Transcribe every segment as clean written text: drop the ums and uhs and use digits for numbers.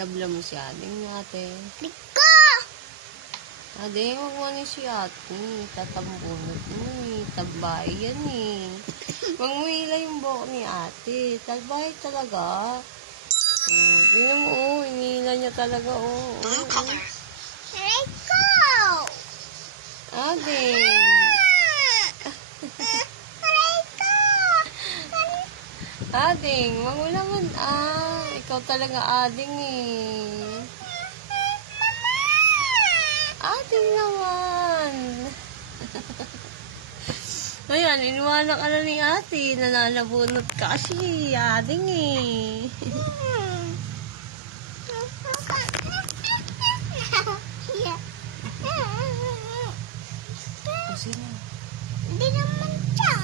Nabla mo si Ading ate. Liko! Ading, huwag mo ni si ate. Tatambunod mo eh. Tabay yan eh. Huwag mo hila yung buhok ni ate. Tabay talaga. Tingnan mo, hinihila niya talaga. Liko! Ading. Ading, wag mo naman ikaw talaga Ading eh. Ading naman. Ayan, iniwala ka na ni ate. Nananabunot ka kasi Ading eh. Kasi na. Hindi naman siya.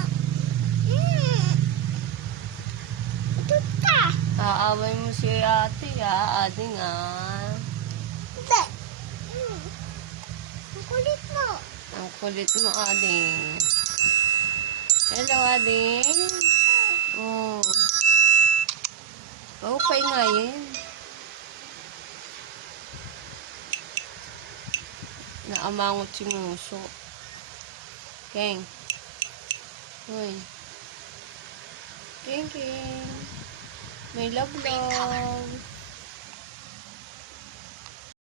Tuta. Aaway mo si ate Ading Hindi. Ang kulit mo. Ang kulit mo Ading. Hello Ading. Okay nga yan. Naamangot si Muso. Keng. Uy. Keng. May love.